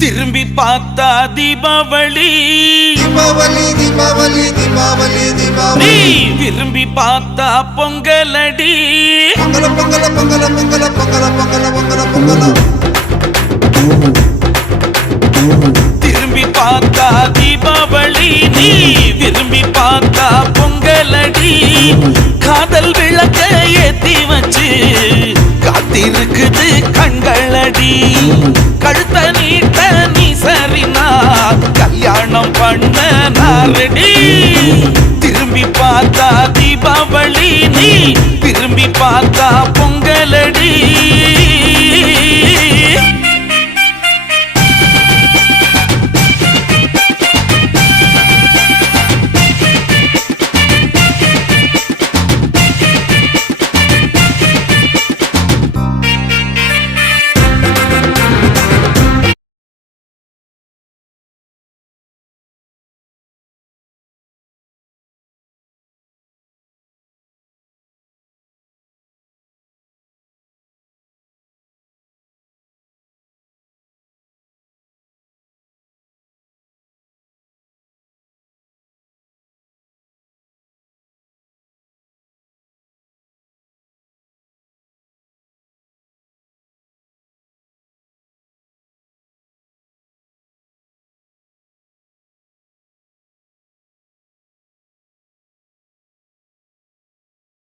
திரும்பி பார்த்தா தீபாவளி தீபாவளி தீபாவளி தீபாவளி தீபாவளி திரும்பி பார்த்தா பொங்கலடி பொங்கல பொங்கல பொங்கல பொங்கல பொங்கல பொங்கல பொங்கல பொங்கல திரும்பி பார்த்தா தீபாவளி நீ திரும்பி பார்த்தா பொங்கலடி காதல் விளக்க ஏத்தி வச்சு காத்திருக்குது கண்களடி கழுத்த